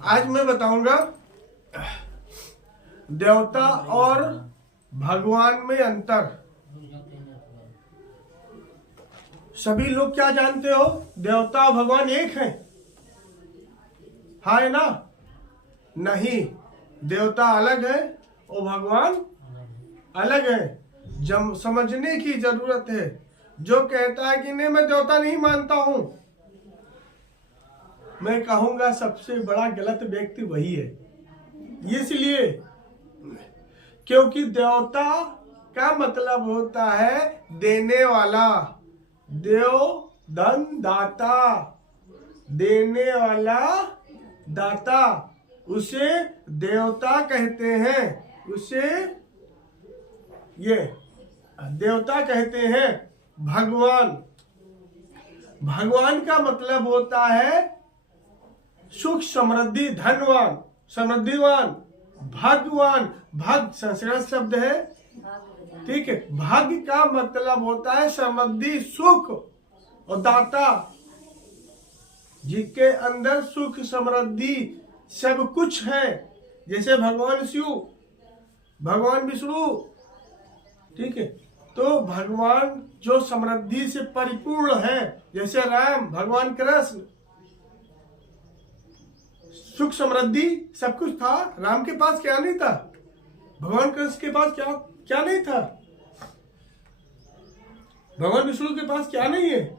आज मैं बताऊंगा देवता और भगवान में अंतर। सभी लोग क्या जानते हो, देवता और भगवान एक हैं? हाँ है ना? नहीं, देवता अलग है और भगवान अलग है। जब समझने की जरूरत है। जो कहता है कि नहीं मैं देवता नहीं मानता हूं, मैं कहूंगा सबसे बड़ा गलत व्यक्ति वही है। इसलिए क्योंकि देवता का मतलब होता है देने वाला, देव धन दाता, देने वाला दाता, उसे देवता कहते हैं। उसे ये देवता कहते हैं। भगवान का मतलब होता है सुख समृद्धि धनवान समृद्धिवान। भगवान, भग संस्कृत शब्द है, ठीक है। भाग्य का मतलब होता है समृद्धि सुख, और दाता जिसके अंदर सुख समृद्धि सब कुछ है। जैसे भगवान शिव, भगवान विष्णु, ठीक है। तो भगवान जो समृद्धि से परिपूर्ण है, जैसे राम, भगवान कृष्ण, सुख समृद्धि सब कुछ था। राम के पास क्या नहीं था? भगवान कृष्ण के पास क्या नहीं था? भगवान विष्णु के पास क्या नहीं है?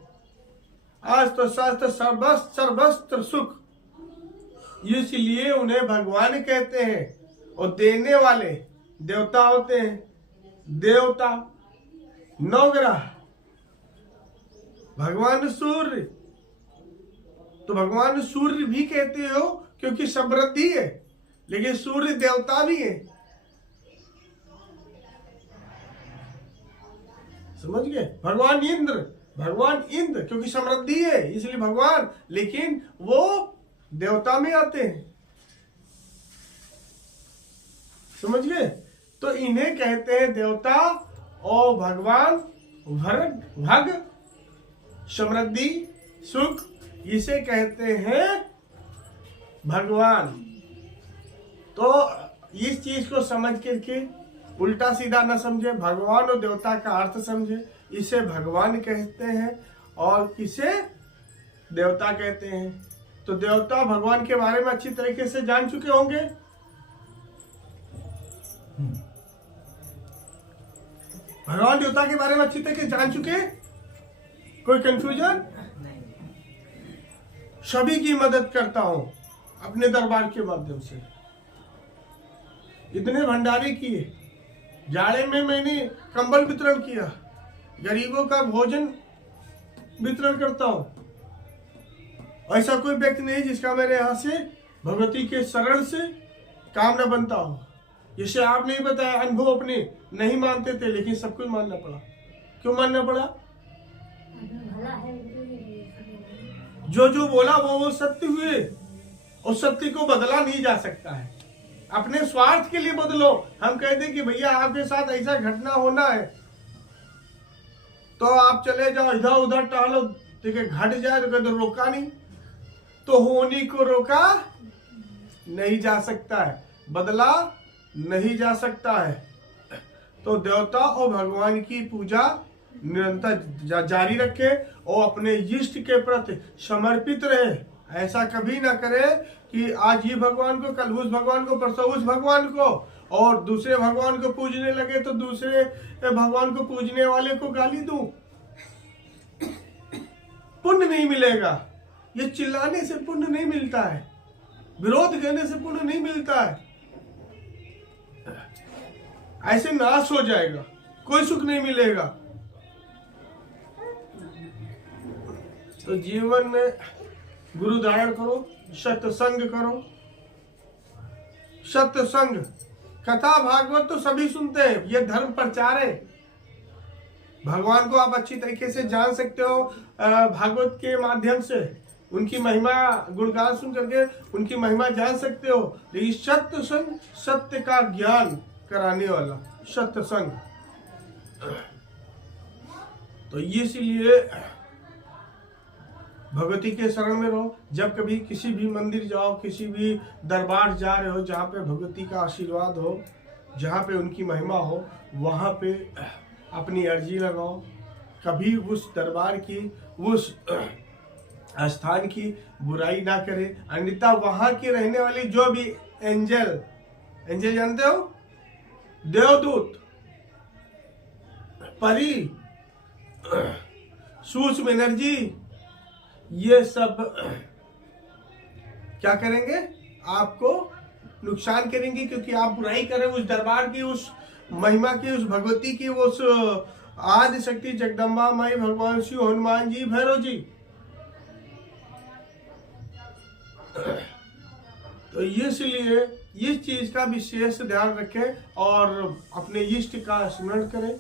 आज तो शास्त्र सर्वस्त्र सुख, इसलिए उन्हें भगवान कहते हैं। और देने वाले देवता होते हैं। देवता नवग्रह, भगवान सूर्य, तो भगवान सूर्य भी कहते हो क्योंकि समृद्धि है, लेकिन सूर्य देवता भी है। समझ गए? भगवान इंद्र क्योंकि समृद्धि है इसलिए भगवान, लेकिन वो देवता में आते हैं। समझ गए? तो इन्हें कहते हैं देवता और भगवान। भग समृद्धि सुख, इसे कहते हैं भगवान। तो इस चीज को समझ करके उल्टा सीधा न समझे, भगवान और देवता का अर्थ समझे। इसे भगवान कहते हैं और किसे देवता कहते हैं। तो देवता भगवान के बारे में अच्छी तरीके से जान चुके होंगे। भगवान देवता के बारे में अच्छी तरीके से जान चुके? कोई कंफ्यूजन? सभी की मदद करता हूं अपने दरबार के माध्यम से। इतने भंडारे किए, जाड़े में मैंने कंबल वितरण किया, गरीबों का भोजन वितरण करता हूं। ऐसा कोई व्यक्ति नहीं जिसका मेरे यहाँ से भगवती के शरण से काम न बनता हो। जैसे आप नहीं बताया, अनुभव अपने नहीं मानते थे, लेकिन सब कुछ मानना पड़ा। क्यों मानना पड़ा? जो बोला वो सत्य हुए, और सत्य को बदला नहीं जा सकता है। अपने स्वार्थ के लिए बदलो। हम कहते कि भैया आपके साथ ऐसा घटना होना है, तो आप चले जाओ, इधर उधर टहलो, देखिए घट जाए तो कहते रोका नहीं। तो होने को रोका नहीं जा सकता है, बदला नहीं जा सकता है। तो देवता और भगवान की पूजा निरंतर जारी रखे और अपने इष्ट के प्रति समर्पित रहे। ऐसा कभी ना करे कि आज ये भगवान को, कल उस भगवान को, परसों उस भगवान को, और दूसरे भगवान को पूजने लगे तो दूसरे भगवान को पूजने वाले को गाली दूं। पुण्य नहीं मिलेगा। ये चिल्लाने से पुण्य नहीं मिलता है, विरोध करने से पुण्य नहीं मिलता है। ऐसे नाश हो जाएगा, कोई सुख नहीं मिलेगा। तो जीवन में गुरु धारण करो, सत्संग करो। सत्संग, कथा भागवत तो सभी सुनते हैं, ये धर्म प्रचार है। भगवान को आप अच्छी तरीके से जान सकते हो भागवत के माध्यम से। उनकी महिमा गुणगान सुन करके उनकी महिमा जान सकते हो। लेकिन सत्संग, सत्य का ज्ञान कराने वाला सत्संग। तो इसलिए भगवती के शरण में रहो। जब कभी किसी भी मंदिर जाओ, किसी भी दरबार जा रहे हो जहाँ पे भगवती का आशीर्वाद हो, जहाँ पे उनकी महिमा हो, वहाँ पे अपनी अर्जी लगाओ। कभी उस दरबार की, उस स्थान की बुराई ना करे, अन्यथा वहाँ की रहने वाली जो भी एंजल जानते हो, देवदूत, परी, सूक्ष्म एनर्जी, ये सब क्या करेंगे, आपको नुकसान करेंगे, क्योंकि आप बुराई करें उस दरबार की, उस महिमा की, उस भगवती की, उस आदि शक्ति जगदम्बा माई, भगवान शिव, हनुमान जी, भैरव जी। तो इसलिए इस चीज का विशेष ध्यान रखें और अपने इष्ट का स्मरण करें।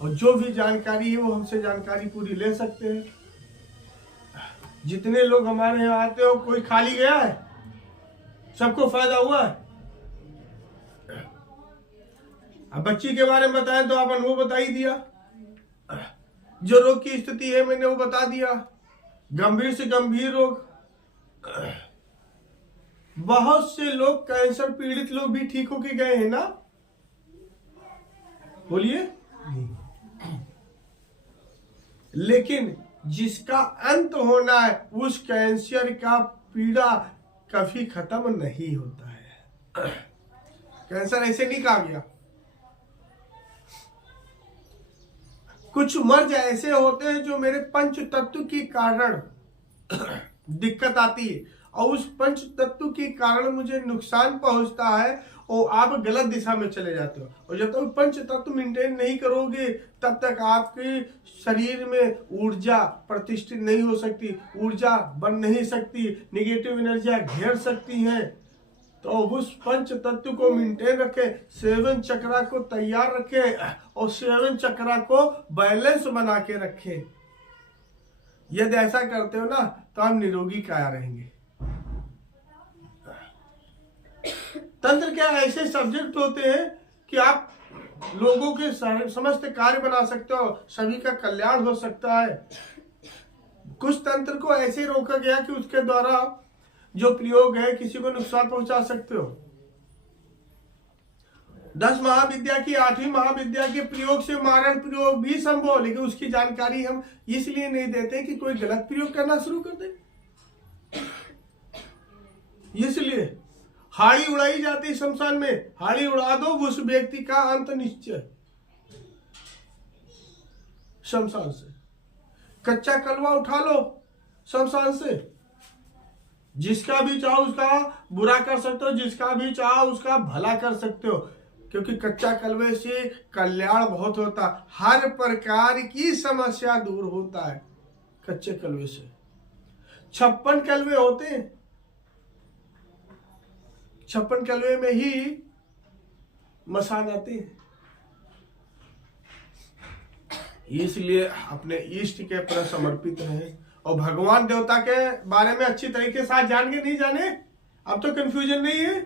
और जो भी जानकारी है वो हमसे जानकारी पूरी ले सकते हैं। जितने लोग हमारे यहाँ आते हो, कोई खाली गया है? सबको फायदा हुआ है। अब बच्ची के बारे में बताएं तो आपने वो बता ही दिया, जो रोग की स्थिति है मैंने वो बता दिया, गंभीर से गंभीर रोग। बहुत से लोग कैंसर पीड़ित लोग भी ठीक होके गए हैं ना, बोलिए। लेकिन जिसका अंत होना है, उस कैंसर का पीड़ा कभी खत्म नहीं होता है। कैंसर ऐसे नहीं कहा गया। कुछ मर्ज ऐसे होते हैं जो मेरे पंच तत्व के कारण दिक्कत आती है, और उस पंच तत्व के कारण मुझे नुकसान पहुंचता है, और आप गलत दिशा में चले जाते हो। और जब तक पंच तत्व मेंटेन नहीं करोगे, तब तक आपके शरीर में ऊर्जा प्रतिष्ठित नहीं हो सकती, ऊर्जा बन नहीं सकती, निगेटिव एनर्जियां घेर सकती हैं। तो उस पंच तत्व को मेंटेन रखें, सेवन चक्रा को तैयार रखें, और सेवन चक्रा को बैलेंस बना के रखें। यदि ऐसा करते हो ना, तो आप निरोगी काया रहेंगे। तंत्र क्या ऐसे सब्जेक्ट होते हैं कि आप लोगों के समस्त कार्य बना सकते हो, सभी का कल्याण हो सकता है। कुछ तंत्र को ऐसे रोका गया कि उसके द्वारा जो प्रयोग है किसी को नुकसान पहुंचा सकते हो। 10 महाविद्या की 8वीं महाविद्या के प्रयोग से मारण प्रयोग भी संभव, लेकिन उसकी जानकारी हम इसलिए नहीं देते कि कोई गलत प्रयोग करना शुरू कर दे। इसलिए हाड़ी उड़ाई जाती शमशान में, हाड़ी उड़ा दो, उस व्यक्ति का अंत निश्चय। शमशान से कच्चा कलवा उठा लो, शमशान से। जिसका भी चाहो उसका बुरा कर सकते हो, जिसका भी चाहो उसका भला कर सकते हो, क्योंकि कच्चा कलवे से कल्याण बहुत होता है। हर प्रकार की समस्या दूर होता है कच्चे कलवे से। 56 कलवे होते हैं, 56 कलवे में ही मसान आती है। इसलिए अपने इष्ट के प्रति समर्पित रहे, और भगवान देवता के बारे में अच्छी तरीके से जान के नहीं जाने, अब तो कंफ्यूजन नहीं है।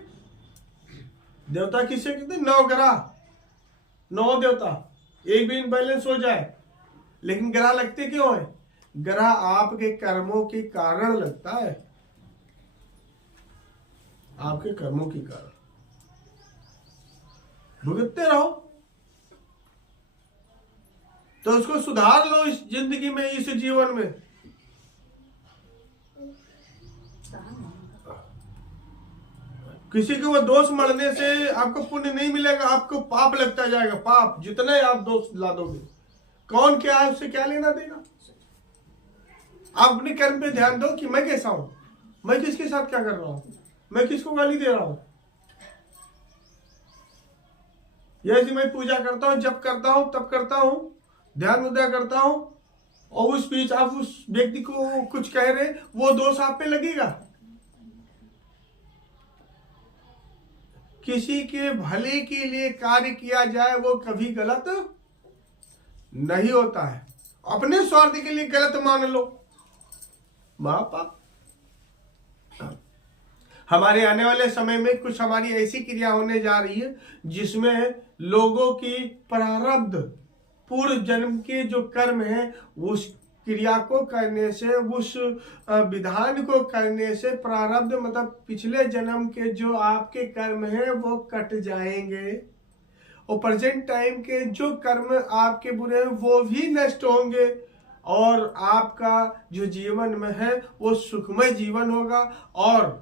देवता किसे कहते हैं? 9 ग्रह, 9 देवता, एक भी इनबैलेंस हो जाए। लेकिन ग्रह लगते क्यों है? ग्रह आपके कर्मों के कारण लगता है, आपके कर्मों के कारण भुगतते रहो। तो उसको सुधार लो इस जिंदगी में, इस जीवन में। किसी को वो दोष मरने से आपको पुण्य नहीं मिलेगा, आपको पाप लगता जाएगा। पाप जितने आप दोष ला दोगे, कौन क्या है उससे क्या लेना देगा। आप अपने कर्म पे ध्यान दो कि मैं कैसा हूं, मैं किसके साथ क्या कर रहा हूं, मैं किसको गाली दे रहा हूं। यदि मैं पूजा करता हूं, जब करता हूं, तब करता हूं, ध्यान मुद्रा करता हूं, और उस बीच आप उस व्यक्ति को कुछ कह रहे, वो दोष आप पे लगेगा। किसी के भले के लिए कार्य किया जाए वो कभी गलत नहीं होता है। अपने स्वार्थ के लिए गलत मान लो, महापाप। हमारे आने वाले समय में कुछ हमारी ऐसी क्रिया होने जा रही है जिसमें लोगों की प्रारब्ध, पूर्व जन्म के जो कर्म है, क्रिया को करने से, उस विधान को करने से प्रारब्ध मतलब पिछले जन्म के जो आपके कर्म हैं वो कट जाएंगे, और प्रेजेंट टाइम के जो कर्म आपके बुरे हैं वो भी नष्ट होंगे, और आपका जो जीवन में है वो सुखमय जीवन होगा, और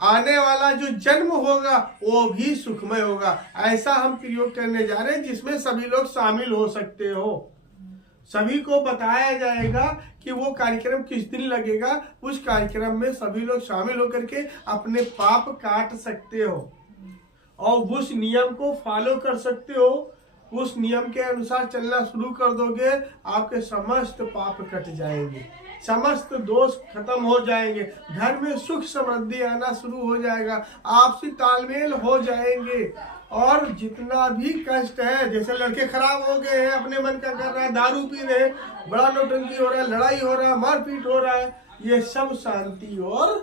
आने वाला जो जन्म होगा वो भी सुखमय होगा। ऐसा हम प्रयोग करने जा रहे हैं जिसमें सभी लोग शामिल हो सकते हो। सभी को बताया जाएगा कि वो कार्यक्रम किस दिन लगेगा, उस कार्यक्रम में सभी लोग शामिल होकर के अपने पाप काट सकते हो और उस नियम को फॉलो कर सकते हो। उस नियम के अनुसार चलना शुरू कर दोगे, आपके समस्त पाप कट जाएंगे, समस्त दोष खत्म हो जाएंगे, घर में सुख समृद्धि आना शुरू हो जाएगा, आपसी तालमेल हो जाएंगे, और जितना भी कष्ट है, जैसे लड़के खराब हो गए हैं, अपने मन का कर रहा है, दारू पी रहे हैं, बड़ा नौटंकी हो रहा है, लड़ाई हो रहा है, मारपीट हो रहा है, ये सब शांति और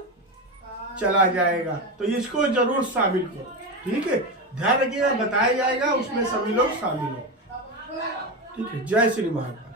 चला जाएगा। तो इसको जरूर शामिल करो, ठीक है। ध्यान रखिएगा, बताया जाएगा, उसमें सभी लोग शामिल हो, ठीक है। जय श्री महाकाल।